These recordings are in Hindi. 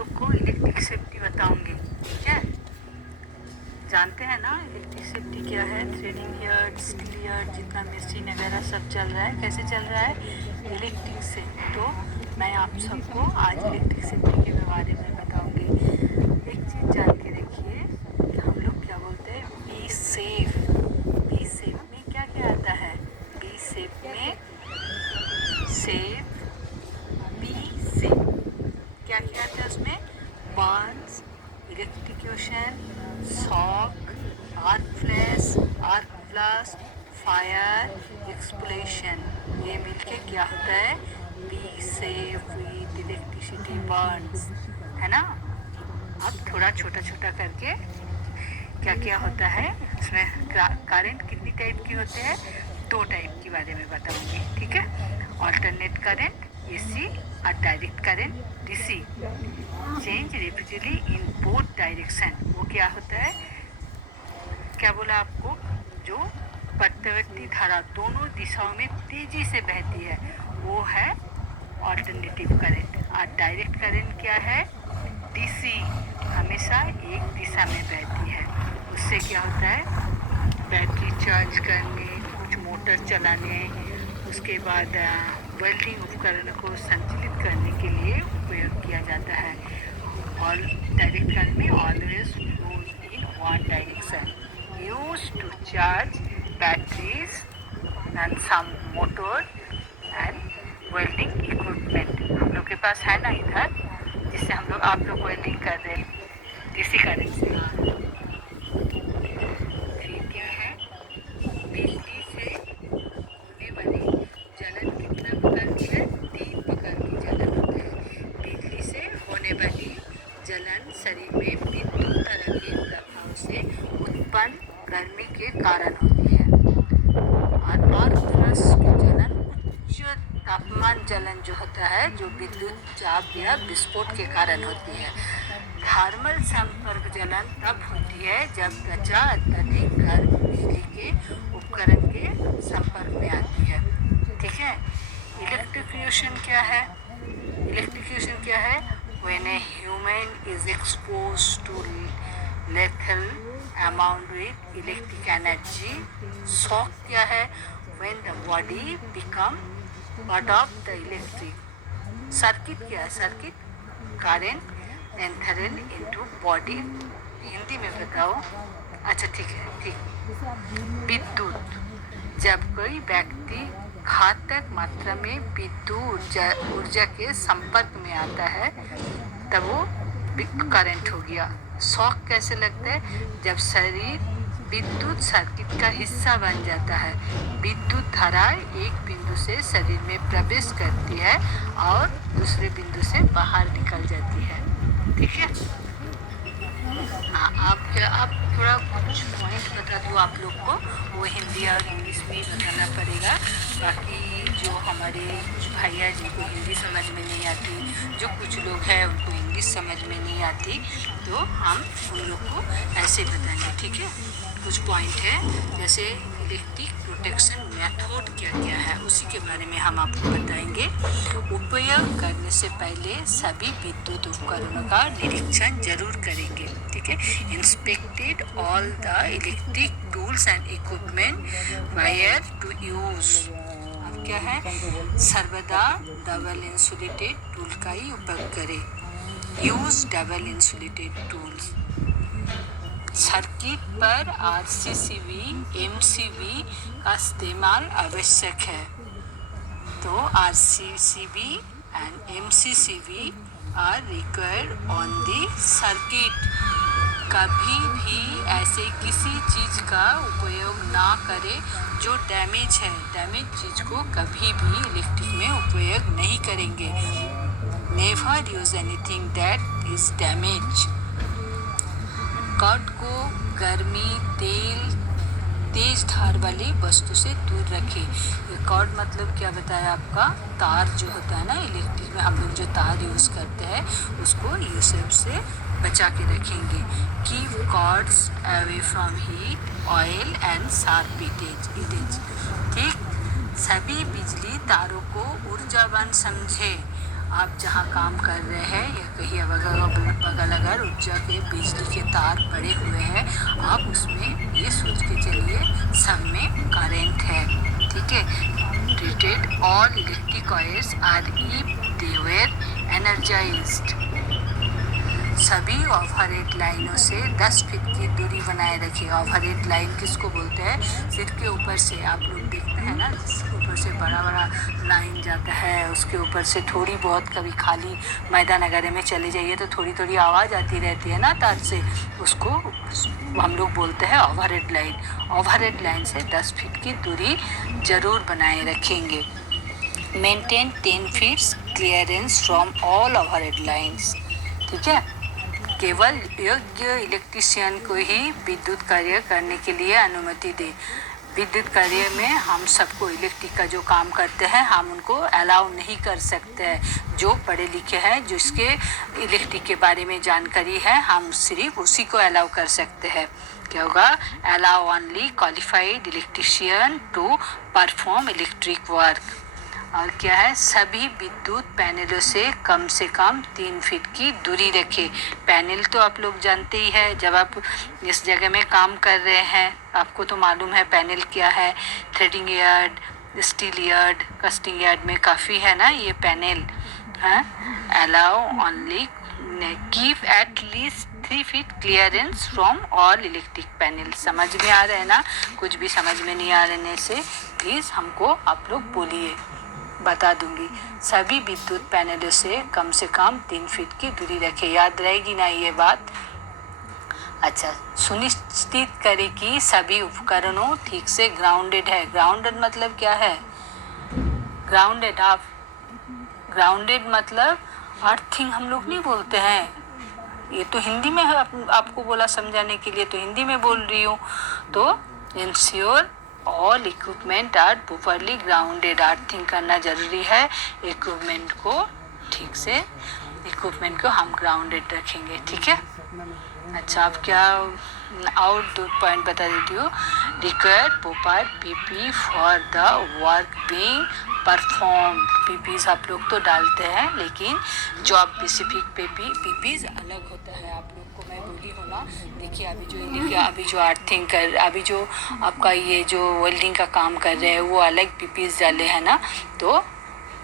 लोग को इलेक्ट्रिक सेफ्टी बताऊंगी, ठीक है। जानते हैं ना इलेक्ट्रिक सेफ्टी क्या है। थ्रेडिंग यार्ड, स्टील यार्ड, जितना मशीन वगैरह सब चल रहा है, कैसे चल रहा है, इलेक्ट्रिक से। तो मैं आप सबको आज इलेक्ट्रिक सेफ्टी के बारे में बताऊंगी। एक चीज़ जान के रखिए कि हम लोग क्या बोलते हैं, बी सेफ। बी सेफ में क्या क्या आता है? बी सेफ में सेफ, बी सेफ क्या क्या आता है उसमें? Burns, electrocution, shock, arc flash, arc blast, fire, explosion, ये मिलके क्या होता है? Be safe with electricity Burns, है ना। अब थोड़ा छोटा छोटा करके क्या क्या होता है उसमें। करंट कितनी टाइप के होते हैं? 2 टाइप के बारे में बताऊंगी, ठीक है। ऑल्टरनेट करंट एसी और direct current DC, change repeatedly in both direction. वो क्या होता है? क्या बोला आपको? जो प्रत्यावर्ती धारा दोनों दिशाओं में तेजी से बहती है वो है ऑल्टरनेटिव करंट। और डायरेक्ट करंट क्या है? डीसी, हमेशा एक दिशा में बहती है। उससे क्या होता है? बैटरी चार्ज करने, कुछ मोटर चलाने, उसके बाद वेल्डिंग उपकरण को संचालित करने के लिए उपयोग किया जाता है। ऑल डायरेक्ट करंट में always flows in one direction, used to charge batteries and some motor and welding equipment. हम लोग के पास है ना इधर, जिससे हम लोग आप लोग वेल्डिंग कर रहे हैं डीसी करंट से। फिर क्या है? बिजली से होने वाली जलन कितना प्रकार की है? 3 प्रकार की जलन होता है। बिजली से होने वाली जलन शरीर में विद्युत तरंग के प्रभाव से उत्पन्न गर्मी के कारण होती है। और आर्क फ्लैश की जलन उच्च तापमान जलन जो होता है, जो विद्युत चाप या विस्फोट के कारण होती है। थर्मल संपर्क जलन तब होती है जब त्वचा अत्यधिक गर्म बिजली के उपकरण के संपर्क में आती है, ठीक है। इलेक्ट्रिक्यूशन क्या है? इलेक्ट्रिक्यूशन क्या है? When a human is exposed to lethal amount with electric energy. Shock क्या है? When the body become part of the electric. Circuit क्या है? Circuit current entering into body. Hindi में बताओ। अच्छा ठीक है, ठीक। विद्युत, जब कोई व्यक्ति घातक मात्रा में विद्युत ऊर्जा के संपर्क में आता है तब वो करंट हो गया। शॉक कैसे लगता है? जब शरीर विद्युत सर्किट का हिस्सा बन जाता है, विद्युत धारा एक बिंदु से शरीर में प्रवेश करती है और दूसरे बिंदु से बाहर निकल जाती है, ठीक है। आप थोड़ा कुछ पॉइंट बता दो आप लोग को, वो हिंदी और इंग्लिश में बताना पड़ेगा। बाकी जो हमारे भैया जी को हिंदी समझ में नहीं आती, जो कुछ लोग हैं उनको इंग्लिश समझ में नहीं आती, तो हम उन लोग को ऐसे बताएंगे, ठीक है। कुछ पॉइंट है जैसे इलेक्ट्रिक प्रोटेक्शन मेथड क्या क्या है, उसी के बारे में हम आपको बताएंगे। उपयोग करने से पहले सभी विद्युत उपकरणों का निरीक्षण जरूर करेंगे, ठीक है। Inspected all the electric tools and equipment wire to use. अब क्या है? सर्वदा डबल इंसुलेटेड टूल का ही उपयोग करें। Use double insulated tools. Circuit पर आरसीसीबी, एमसीबी का इस्तेमाल आवश्यक है। तो RCCB and MCCB are required on the circuit. कभी भी ऐसे किसी चीज़ का उपयोग ना करें जो डैमेज है। डैमेज चीज़ को कभी भी इलेक्ट्रिक में उपयोग नहीं करेंगे। Never use anything that is damage. Cord को गर्मी, तेल, तेज धार वाली वस्तु से दूर रखें। ये कॉर्ड मतलब क्या बताया आपका? तार जो होता है ना इलेक्ट्रिक में, हम लोग जो तार यूज़ करते हैं उसको ये सब से बचा के रखेंगे। Keep cords away from heat, oil and sharp edges. ठीक, सभी बिजली तारों को ऊर्जावान समझे आप जहाँ काम कर रहे हैं या कहीं बगल अगर ऊर्जा के बिजली के तार पड़े हुए हैं, आप उसमें ये सोच के चलिए सब में करंट है, ठीक है। Treated all electric coils are if they were energized. सभी ओवरहेड लाइनों से 10 फीट की दूरी बनाए रखिए। ओवरहेड लाइन किसको बोलते हैं? सिर के ऊपर से आप लोग देखते हैं ना, जिसके ऊपर से बड़ा बड़ा लाइन जाता है, उसके ऊपर से थोड़ी बहुत कभी खाली मैदान वगैरह में चले जाइए तो थोड़ी थोड़ी आवाज़ आती रहती है ना तार से, उसको हम लोग बोलते हैं ओवरहेड लाइन। ओवरहेड लाइन से 10 फीट की दूरी ज़रूर बनाए रखेंगे। Maintain 10 feets clearance from all overhead lines, ठीक है। केवल योग्य इलेक्ट्रीशियन को ही विद्युत कार्य करने के लिए अनुमति दे। विद्युत कार्य में हम सबको, इलेक्ट्रिक का जो काम करते हैं, हम उनको अलाउ नहीं कर सकते हैं। जो पढ़े लिखे हैं, जिसके इलेक्ट्रिक के बारे में जानकारी है, हम सिर्फ उसी को अलाउ कर सकते हैं। क्या होगा? Allow only qualified electrician to perform electric work. और क्या है? सभी विद्युत पैनलों से कम 3 फीट की दूरी रखें। पैनल तो आप लोग जानते ही है, जब आप इस जगह में काम कर रहे हैं आपको तो मालूम है पैनल क्या है। Threading yard, steel yard, casting yard में काफ़ी है ना ये पैनल। हाँ, allow only keep at least 3 feet clearance from all electric panel. समझ में आ रहा है ना? कुछ भी समझ में नहीं आ रहने से प्लीज़ हमको आप लोग बोलिए, बता दूंगी। सभी विद्युत पैनलों से कम 3 फीट की दूरी रखें। याद रहेगी ना ये बात? अच्छा, सुनिश्चित करें कि सभी उपकरणों ठीक से ग्राउंडेड है। ग्राउंडेड मतलब क्या है? ग्राउंडेड मतलब अर्थिंग हम लोग नहीं बोलते हैं। ये तो हिंदी में है, आपको बोला समझाने के लिए, तो हिंदी में बोल रही हूँ। तो ensure all equipment are properly grounded. Earthing करना जरूरी है। इक्विपमेंट को ठीक से, इक्विपमेंट को हम ग्राउंडेड रखेंगे, ठीक है। अच्छा, अब क्या और 2 पॉइंट बता देती हूँ। Require proper PP for the work being perform. PPs आप लोग तो डालते हैं, लेकिन जॉब स्पेसिफिक पीपीज अलग होता है। आप लोग को मैं बोली हूँ ना, देखिए अभी जो अर्थिंग कर, अभी जो आपका ये जो वेल्डिंग का काम कर रहे हैं वो अलग पीपीज डाले हैं ना, तो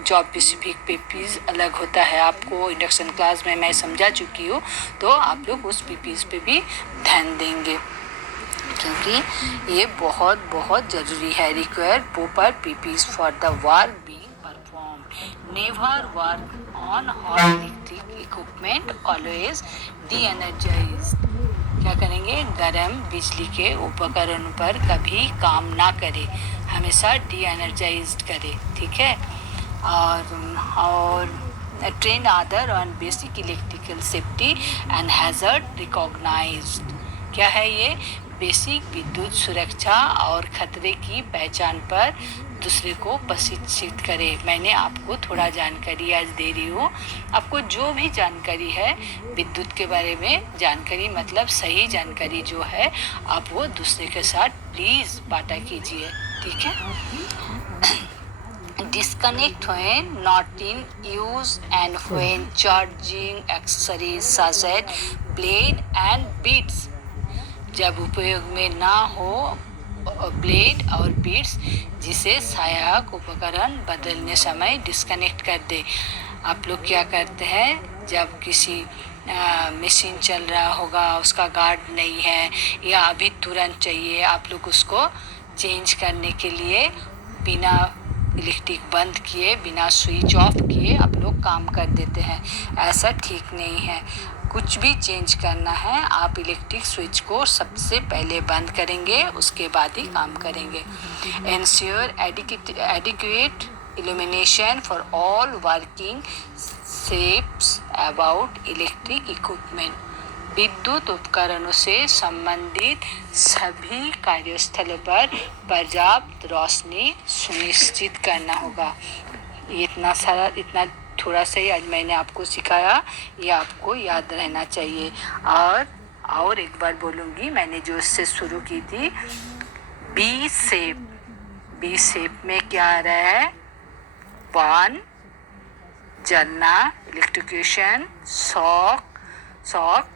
जॉब स्पेसिफिक पीपीज अलग होता है। आपको इंडक्शन क्लास में मैं समझा चुकी हूँ, तो आप लोग उस पीपीज पे भी ध्यान देंगे, क्योंकि ये बहुत बहुत ज़रूरी है। Require proper PPs for the work being perform. Never work on hot electric equipment, always D energised. क्या करेंगे? गर्म बिजली के उपकरणों पर कभी काम ना करें, हमेशा डी एनर्जाइज्ड करें, ठीक है। और train other on basic electrical safety and hazard recognized. क्या है ये? बेसिक विद्युत सुरक्षा और खतरे की पहचान पर दूसरे को प्रशिक्षित करें। मैंने आपको थोड़ा जानकारी आज दे रही हूँ। आपको जो भी जानकारी है विद्युत के बारे में, जानकारी मतलब सही जानकारी जो है, आप वो दूसरे के साथ प्लीज़ बांटा कीजिए, ठीक है। Disconnect when not in use and when charging accessories such as blade and beads। जब उपयोग में ना हो ब्लेड और बीट्स, जिसे सहायक उपकरण बदलने समय डिस्कनेक्ट कर दे। आप लोग क्या करते हैं, जब किसी मशीन चल रहा होगा, उसका गार्ड नहीं है या अभी तुरंत चाहिए, आप लोग उसको चेंज करने के लिए बिना इलेक्ट्रिक बंद किए, बिना स्विच ऑफ किए आप लोग काम कर देते हैं। ऐसा ठीक नहीं है। कुछ भी चेंज करना है, आप इलेक्ट्रिक स्विच को सबसे पहले बंद करेंगे, उसके बाद ही काम करेंगे। Ensure adequate illumination for all working shapes about electric equipment. विद्युत उपकरणों से संबंधित सभी कार्यस्थलों पर पर्याप्त रोशनी सुनिश्चित करना होगा। इतना थोड़ा सा ही आज मैंने आपको सिखाया, ये आपको याद रहना चाहिए। और एक बार बोलूँगी, मैंने जो इससे शुरू की थी, बी शेप में क्या आ रहा है? 1 जलना, इलेक्ट्रिकेशन, शॉक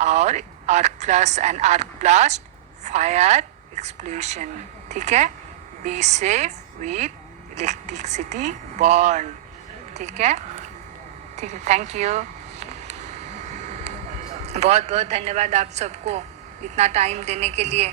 और arc flash and arc blast, fire, explosion. ठीक है, be safe with electricity burn. ठीक है, थैंक यू। बहुत बहुत धन्यवाद आप सबको इतना टाइम देने के लिए।